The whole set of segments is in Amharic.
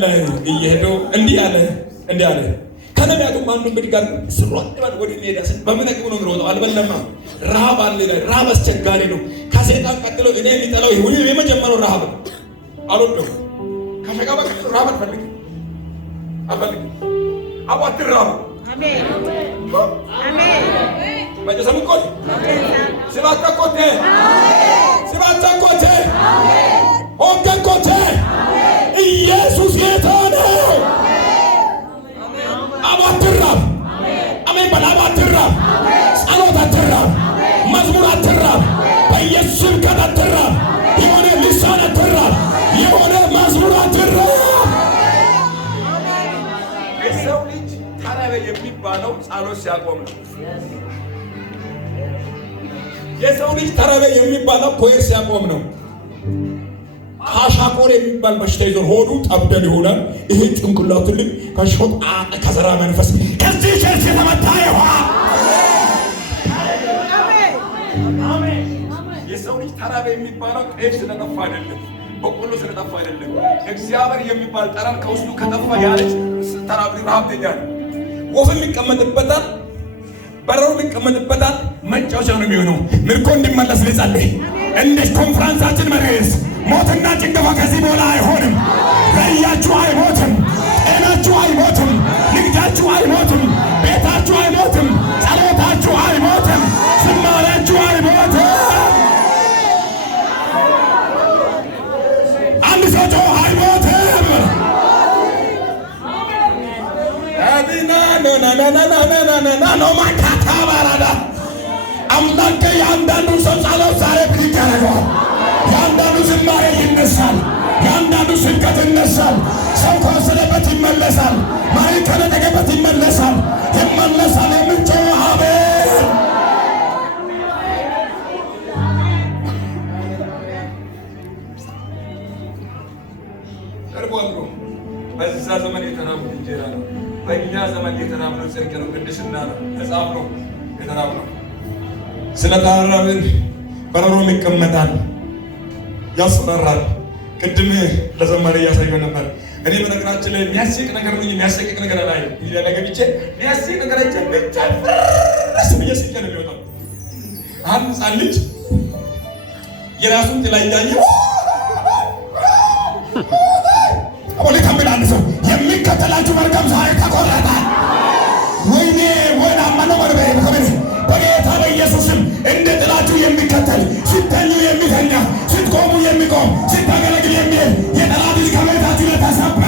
ላይ እየሄዱ እንዲህ አለ ከነቢያቱም አንዱ ብድግ አለ ስሮጥ ባል ወደ ሜዳ ስን በምን አቅሙ ነው የሚሮጠው? አልበላማ። ረሃብ አለ ላይ ረሃብ አስቸጋሪ ነው። ከሰይጣን ቀጥሎ እኔ የሚጠላው ይሁን የመጀመሪያው ረሃብ ነው። አልወደውም። ከሸጋ በቃ ረሃብ አልፈልግም። አትራቡ። አሜን አሜን። መጀሰም ቆይ ስባታ ቆቴ ኦንከን ቆቴ ኢየሱስ ጌታ ነው። አትራብ። አሜን በላ። አትራብ። ጸሎት አትራብ። መዝሙር አትራብ። በኢየሱስ ስም አትራብ። የሆነ ልሳን አትራብ። የሆነ መዝሙር አትራብ። የሰው ልጅ ተራበ የሚባለው ጸሎት ሲያቆም ነው። የሰው ልጅ ተራበ የሚባለው ፖየር ሲያቆም ነው። ካሻኮር የሚባል በሽታ ይዞ ሆዱ ጠብደን ይሆናል። ይሄ ጭንቅላቱ ልክ ከሾጥ ከዘራ መንፈስ ከዚህ ቸርች የተመታ ይሆናል። አሜን። የሰው ልጅ ተራበ የሚባለው ጤፍ ስለጠፋ አይደለም፣ በቆሎ ስለጠፋ አይደለም። እግዚአብሔር የሚባል ጠረን ከውስጡ ከጠፋ ያለች ተራብ ረሃብተኛ ነው። ወፍ የሚቀመጥበታል፣ በረሮ የሚቀመጥበታል፣ መጫወቻ ነው የሚሆነው። ምርኮ እንዲመለስ ልጸልይ። እንደ ኮንፈረንሳችን መሪስ ሞትና ጭንገፋ ከዚህ በኋላ አይሆንም። ረያችሁ አይሞትም፣ ጤናችሁ አይሞትም፣ ንግዳችሁ አይሞትም፣ ቤታችሁ አይሞትም፣ ጸሎታችሁ አይሞትም፣ ዝማሬያችሁ አይሞትም። አንድ ሰው ጮኸ አይሞትም። ኖ ማካታ ባራዳ አምላክ የአንዳንዱ ሰው ጸሎት ዛሬ ብድግ ያደርገዋል። የአንዳንዱ ዝማሬ ይነሳል። የአንዳንዱ ስብከት ይነሳል። ሰው ከወሰደበት ይመለሳል። ማሪት ከነጠቀበት ይመለሳል። የምንጮህ አሜን። ቀርቧል። በዛ ዘመን የተራቡት እንጀራ ነው። በእኛ ዘመን የተራብነው ጽድቅ ነው፣ ቅድስና ነው፣ መጽሐፍ ነው የተራብነው። ስለ ተራብን በረሮም ይቀመጣል፣ ያስፈራራል። ቅድም ለዘማሪ እያሳየው ነበር። እኔ በነገራችን ላይ የሚያስቅ ነገር ነው፣ የሚያስቅ ነገር ላይ ለገብቼ የሚያስቅ ነገር አይቼ ብቻ ፍርስ ብዬ ስቄ ነው የሚወጣው። አንድ ሕፃን ልጅ የራሱን ጥላ እያየ አቦሌ ካምቢል አንድ ሰው የሚከተላችሁ መርገም ዛሬ ተቆረጠ። ወይኔ ወይና ማነው ወርበ ከበኔ በጌታ በኢየሱስም እንደ ጥላችሁ የሚከተል ሲተኙ የሚተኛ ስትቆሙ የሚቆም ስታገለግል የሚሄድ የጠላት ልጅ ከቤታችሁ ላይ ተሰበረ።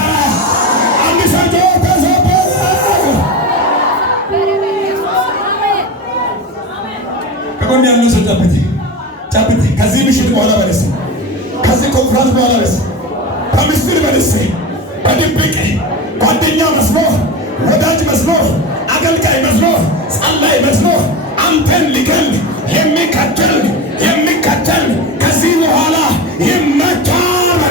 አንድ ሰው ተሰበረ። ከጎን ያለው ሰው ጨብጥ። ከዚህ ምሽት በኋላ በለስ፣ ከዚህ ኮንፍራንስ በኋላ በለስ፣ በምስጢር በለስ፣ በድብቅ ጓደኛ መስሎ፣ ወዳጅ መስሎ፣ አገልጋይ መስሎ፣ ጸላይ መስሎ አንተን ሊገል የሚከተል ከዚህ በኋላ ይመታል።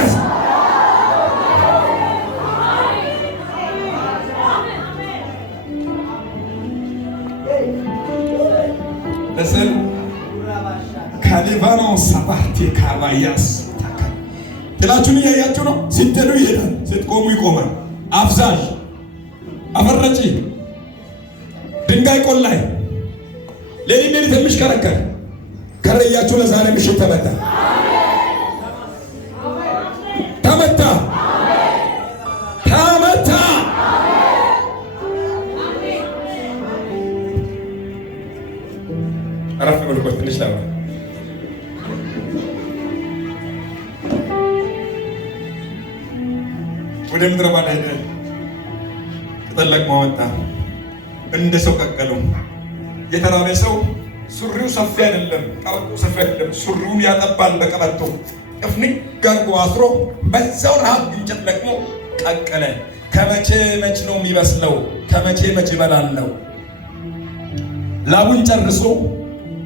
እስል ከሊባኖስ ሰባት ካባያስ ጥላችሁን እያያችሁ ነው። ስትሄዱ ይሄዳል፣ ስትቆሙ ይቆማል። አፍዛዥ፣ አፈረጪ፣ ድንጋይ ቆላይ ሌሊት የሚሽከረከር ከረያችሁ ለዛሬ ምሽት ተመታ። አረፍ ብልቆት ትንሽ ላውራ። ወደ ምድረ በዳ ሄደ፣ ቅጠል ለቅሞ ወጣ፣ እንደ ሰው ቀቀለው። የተራበ ሰው ሱሪው ሰፊ አይደለም፣ ቀበቶ ሰፊ አይደለም። ሱሪውን ያጠባል በቀበቶ ቅፍንግ ጋርጎ አስሮ በዛው ረሃብ እንጨት ለቅሞ ቀቀለ። ከመቼ መች ነው የሚበስለው? ከመቼ መች ይበላለው? ላቡን ጨርሶ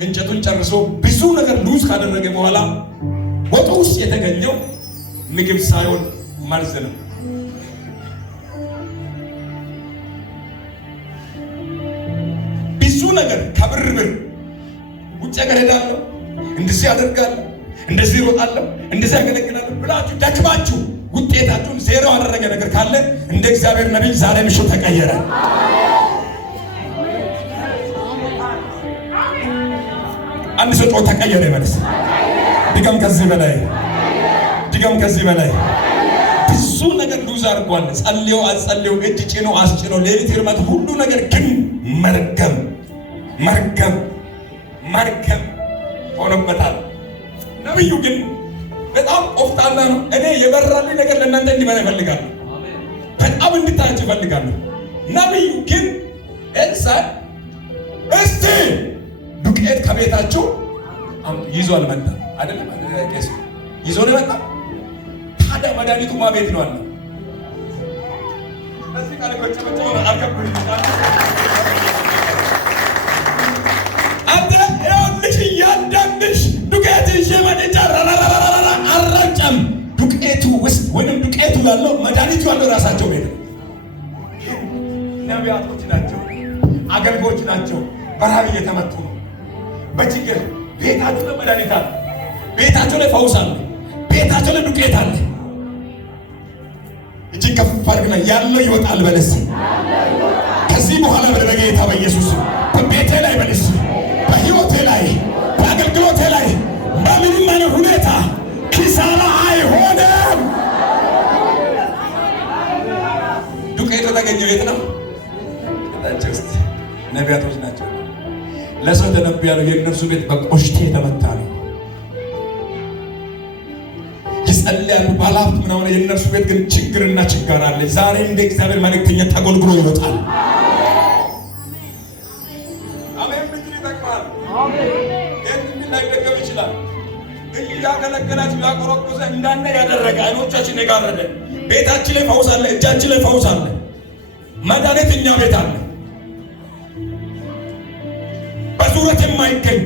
እንጨቱን ጨርሶ ብዙ ነገር ሉዝ ካደረገ በኋላ ወጡ ውስጥ የተገኘው ምግብ ሳይሆን መርዝ ነው። ብዙ ነገር ከብርብር ውጭ ሀገር ሄዳለሁ፣ እንደዚህ ያደርጋለሁ፣ እንደዚህ ይሮጣለሁ፣ እንደዚህ ያገለግላለሁ ብላችሁ ደክማችሁ ውጤታችሁን ዜሮ ያደረገ ነገር ካለ እንደ እግዚአብሔር ነቢይ ዛሬ ምሽት ተቀየረ። አንድ ሰው ጮህ ተቀየረ ይመልስ። ድገም ከዚህ በላይ ድገም ከዚህ በላይ ብዙ ነገር ሉዝ አድርጓል። ጸልዮ አጸልዮ እጅ ጭኖ አስጭኖ ሌሊት ይርመት ሁሉ ነገር ግን መርገም መርገም መርገም ሆኖበታል። ነብዩ ግን በጣም ቆፍጣና ነው። እኔ የበራልኝ ነገር ለእናንተ እንዲበራ ይፈልጋሉ። በጣም እንድታያችሁ ይፈልጋሉ። ነብዩ ግን ኤልሳዕ እስቲ ዱቄት ከቤታችሁ ይዞ አልመጣም አይደለም ቄስ ይዞ ነው የመጣው። ታዲያ መድኃኒቱ ማቤት ነው አለ። ስለዚህ ቃል ቆጭ አልከብኝ አንተ ያውልሽ እያንዳንድሽ ዱቄት ይሸመንጫ አራጨም ዱቄቱ ውስጥ ወይም ዱቄቱ ያለው መድኃኒቱ ያለው ራሳቸው ቤት ነቢያቶች ናቸው፣ አገልጋዮች ናቸው። በረሃብ እየተመቱ ነው። በችግር ቤታቸው ላይ መድኃኒት አለ፣ ቤታቸው ላይ ፈውስ አለ፣ ቤታቸው ላይ ዱቄት አለ። እጅግ ከፍ አድርግና ያለው ይወጣል በለስ። ከዚህ በኋላ በጌታ በኢየሱስ በቤቴ ላይ በለስ፣ በሕይወቴ ላይ በአገልግሎቴ ላይ በምንም አይነት ሁኔታ ኪሳራ አይሆንም። ዱቄቱ የተገኘው የት ነው? ውስጥ ነቢያቶች ናቸው። ለሰው ተነብያለሁ። የእነርሱ ቤት በቆሽቴ የተመታ ነው። ይጸልያሉ ባለሀብት ምናምን፣ የእነርሱ ቤት ግን ችግርና ችጋር አለ። ዛሬ እንደ እግዚአብሔር መልእክተኛ ተጎልግሎ ይወጣል። አሜን። ምድር ይጠቅማል። ይህን ላይደገም ይችላል። እያገለገላችሁ ያቆረቆዘ እንዳነ ያደረገ አይኖቻችን የጋረደ ቤታችን ላይ ፈውስ አለ፣ እጃችን ላይ ፈውስ አለ፣ መድኃኒት እኛ ቤት አለ። በዙረት የማይገኝ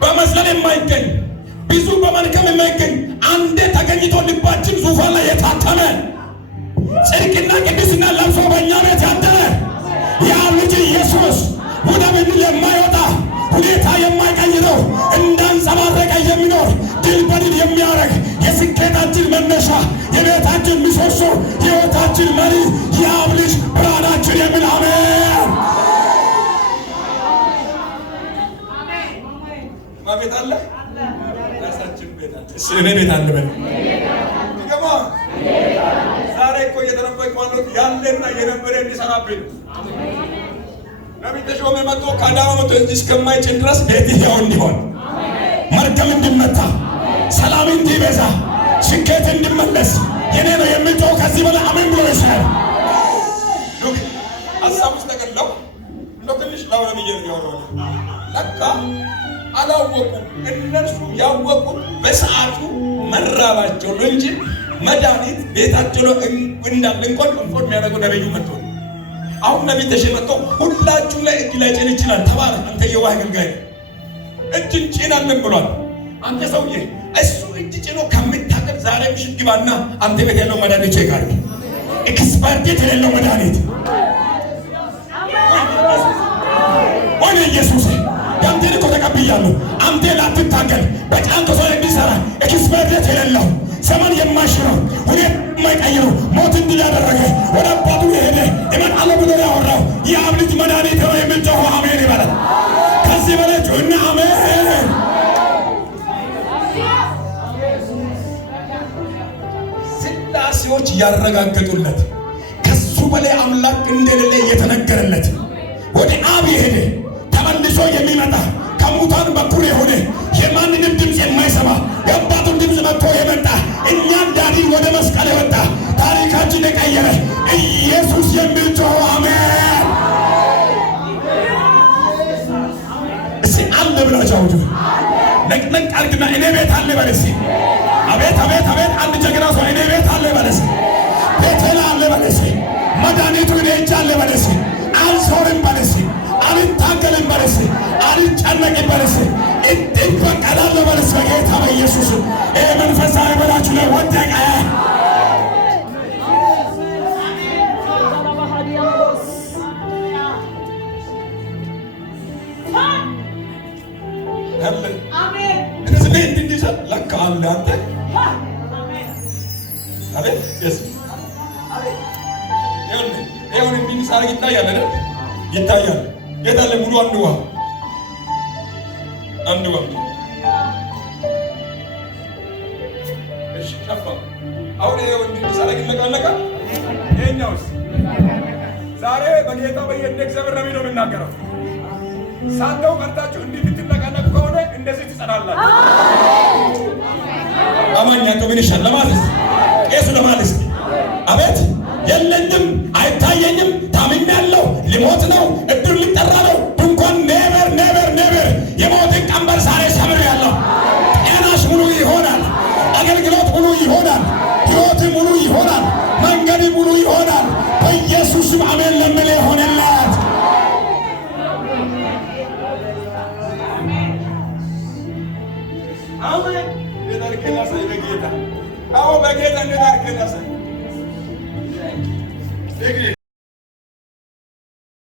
በመስለን የማይገኝ ብዙ በመልካም የማይገኝ አንዴ ተገኝቶ ልባችን ዙፋን ላይ የታተመ ጽድቅና ቅድስና ለብሶ በእኛ ቤት ያደረ ያ ልጅ ኢየሱስ ወደ ምድር የማይወጣ ሁኔታ የማይቀይረው እንዳንጸባረቀ የሚኖር ድል በድል የሚያደርግ የስኬታችን መነሻ የቤታችን ምሰሶ ሕይወታችን መሪ የአብ ልጅ ብርሃናችን የሚል አሜን። ማቤት አለ ራሳችን ቤት አለ። እኔ ቤት አለ በል ይገባ። ዛሬ እኮ እየተነበይኩ ማለት ያለና የነበረ እንዲሰራብኝ ነቢይ ተሾመ መጥቶ ከአዳማ መጥቶ እዚህ እስከማይጭን ድረስ ቤት ይሄው እንዲሆን መርገም እንዲመታ ሰላም እንዲበዛ ስኬት እንዲመለስ የኔ ነው የሚጮህ ከዚህ በላይ አሜን ብሎ ይሻል። ሀሳብ ውስጥ ተቀለው እንደው ትንሽ ላውራ ብዬ ያወራው ለካ አላወቁም። እነርሱ ያወቁት በሰዓቱ መራባቸው ነው እንጂ መድኃኒት ቤታቸው እንዳለ እንኳን ኮንፎርም የሚያደርገው ነብዩ መጥቶ አሁን ነቢይ ተሾመ መጥቶ ሁላችሁ ላይ እጅ ላይ ጭን ይችላል። ተባረክ አንተ የዋህ አገልጋይ እጅ ጭናለን ብሏል። አንተ ሰውዬ እሱ እጅ ጭኖ ከምታቀብ ዛሬ ምሽት ግባና አንተ ቤት ያለው መድኃኒት ቼክ አድርግ። ኤክስፐርት የሌለው መድኃኒት ወደ ኢየሱስ ያንተን እኮ ተቀብያለሁ። አንተ ላትታገል በጫንቶ ሰው የሚሰራ ኤክስፐርት የሌለው ዘመን የማይሽረው ሁኔታ የማይቀይረው ሞት እንዲህ ያደረገ ወደ አባቱ የሄደ እመጣለሁ ብሎ ያወራው የአብ ልጅ መድኃኒት ነው የሚል ጮሆ አሜን ይበላል። ከዚህ በላይ ጩና አሜን። ስላሴዎች ያረጋገጡለት ከሱ በላይ አምላክ እንደሌለ እየተነገረለት ወደ አብ የሄደ ተመልሶ የሚመጣ ከሙታን በኩር የሆነ የማንንም ድምፅ የማይሰማ የአባቱን ድምፅ መጥቶ የመጣ እኛን ዳኒ ወደ መስቀል የወጣ ታሪካችን የቀየረ ኢየሱስ የሚል ጮሆ አሜን። እስኪ አለ ብላችሁ አውጁ። ነቅነቅ አድርግና እኔ ቤት አለ በል እስኪ። አቤት አቤት አቤት! አንድ ጀግና ሰው እኔ ቤት አለ በል እስኪ። ቤቴላ አለ በል እስኪ። መድኃኒቱ እኔ እጅ አለ በል እስኪ። አልዞርም በል እስኪ። አልታገልም በል እስኪ። አልጨነቅም በል እስኪ። እበቀላለሁ በል እስኪ። በጌታ በኢየሱስ ይህ መንፈሳዊ በላችሁ ላይ ወደቀ። አቤት የስ ይሁን እንዲሳርግ ይታያል አይደል? ይታያል። የታለ ሙሉ አንድ ዋ እሺ ሸፋ አሁን ይሄው እንዲሳርግ ይለቃለቃል። ይሄኛውስ ዛሬ በጌታ በየደ እግዚአብሔር ነብይ ነው የሚናገረው። ሳተው ቀርታችሁ እንዲህ ብትነቃነቁ ከሆነ እንደዚህ ትጸናላችሁ። አማኛቸው ምን ይሻል ለማለት ቄሱ ለማለት አቤት የለኝም አይታየኝም ታምኛለሁ ሊሞት ነው እድር ሊጠራ ነው ድንኳን ኔቨር የሞትን ቀንበር ዛሬ ሰብሬያለሁ። ጤናሽ ሙሉ ይሆናል። አገልግሎት ሙሉ ይሆናል። ሕይወት ሙሉ ይሆናል። መንገድ ሙሉ ይሆናል። በኢየሱስም አሜን ለምን ይሆንላት። አሜን ለዳርከላ ሳይ በጌታ አዎ በጌታ ለዳርከላ ሳይ ደግሪ